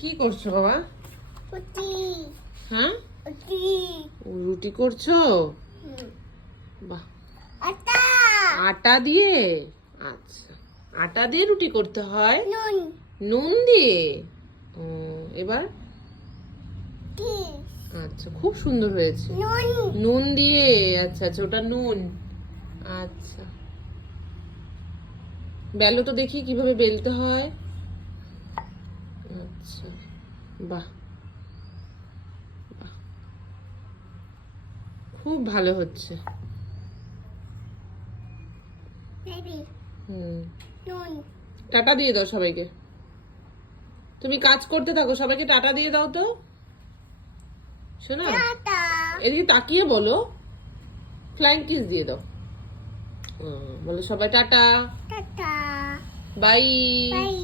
কি করছো বাবা? রুটি হ্যাঁ, রুটি রুটি করছো? বাহ, আটা আটা দিয়ে? আচ্ছা, আটা দিয়ে রুটি করতে হয়? নুন নুন দিয়ে? ও, এবার? কি আচ্ছা, খুব সুন্দর হয়েছে। নুন নুন দিয়ে? আচ্ছা আচ্ছা, ওটা নুন। আচ্ছা, বেলো তো দেখি কিভাবে বেলতে হয়। আচ্ছা, বাহ বাহ, খুব ভালো হচ্ছে। বেবি হুম, নুন টাটা দিয়ে দাও সবাইকে। তুমি কাজ করতে থাকো, সবাইকে টাটা দিয়ে দাও তো। শোনা, টাটা এদিকে তাকিয়ে বলো, ফ্লাইং কিস দিয়ে দাও। বলো সবাই টাটা, টাটা বাই। বাই